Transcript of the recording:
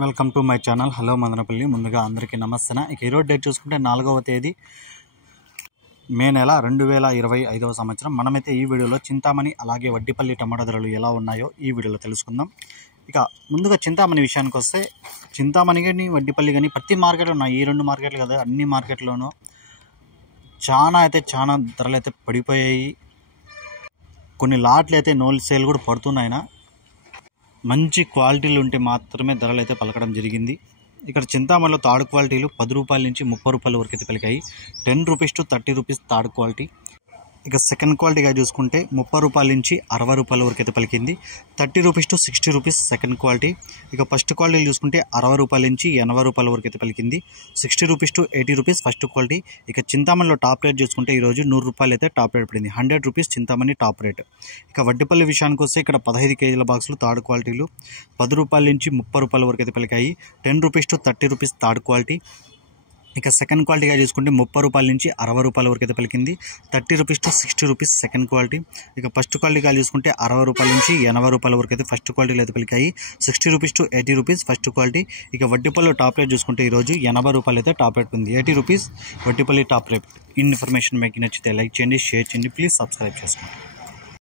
Welcome to my channel. Hello Madanapalle. ముందుగా అందరికీ నమస్తే. ఇక ఈరోజు డేట్ చూసుకుంటే 4వ తేదీ మే నెల 2025వ సంవత్సరం. మనమైతే ఈ వీడియోలో చింతామణి అలాగే వడ్డిపల్లి టమాటా ధరలు ఎలా ఉన్నాయో ఈ వీడియోలో తెలుసుకుందాం. ఇక ముందుగా చింతామణి విషయానికి వస్తే, చింతామణి కానీ వడ్డిపల్లి కానీ ప్రతి మార్కెట్లో ఉన్నాయి. ఈ రెండు మార్కెట్లు కదా, అన్ని మార్కెట్లోనూ చాలా ధరలు అయితే పడిపోయాయి. కొన్ని లాట్లు అయితే నో సేల్ కూడా పడుతున్నాయినా. మంచి క్వాలిటీలు ఉంటే మాత్రమే ధరలు అయితే పలకడం జరిగింది. ఇక్కడ చింతామణిలో థర్డ్ క్వాలిటీలు 10 రూపాయల నుంచి 30 రూపాయల వరకు అయితే పలికాయి. 10 rupees to 30 rupees third quality. ఇక సెకండ్ క్వాలిటీగా చూసుకుంటే 30 రూపాయల నుంచి 60 రూపాయల వరకు అయితే పలికింది. 30 rupees to 60 rupees second quality. ఇక ఫస్ట్ క్వాలిటీ చూసుకుంటే 60 రూపాయల నుంచి 80 రూపాయల వరకు అయితే పలికింది. 60 rupees to 80 rupees first quality. ఇక చింతామణిలో టాప్ రేట్ చూసుకుంటే ఈరోజు 100 రూపాయలు అయితే టాప్ రేట్ పడింది. 100 రూపీస్ చింతామణి టాప్ రేట్. ఇక వడ్డిపల్లి విషయానికి వస్తే ఇక్కడ 15 కేజీల బాక్సులు థర్డ్ క్వాలిటీలు 10 రూపాయల నుంచి 30 రూపాయల వరకు అయితే పలికాయి. 10 rupees to 30 rupees third quality. ఇక సెకండ్ క్వాలిటీగా చూసుకుంటే 30 రూపాయల నుంచి 60 రూపాయల వరకు అయితే పలికింది. 30 rupees to 60 rupees second quality. ఇక ఫస్ట్ క్వాలిటీగా చూసుకుంటే 60 రూపాయల నుంచి 80 రూపాయల వరకు అయితే ఫస్ట్ క్వాలిటీలో అయితే పలికాయి. 60 rupees to 80 rupees first quality. ఇక వడ్డిపల్లి టాప్ రేట్ చూసుకుంటే ఈరోజు 80 రూపాయలు అయితే టాప్ రేట్ ఉంది. 80 rupees Vaddipalli top rate. Information మీకు నచ్చితే లైక్ చేయండి, షేర్ చేయండి, ప్లీజ్ సబ్స్క్రైబ్ చేసుకోండి.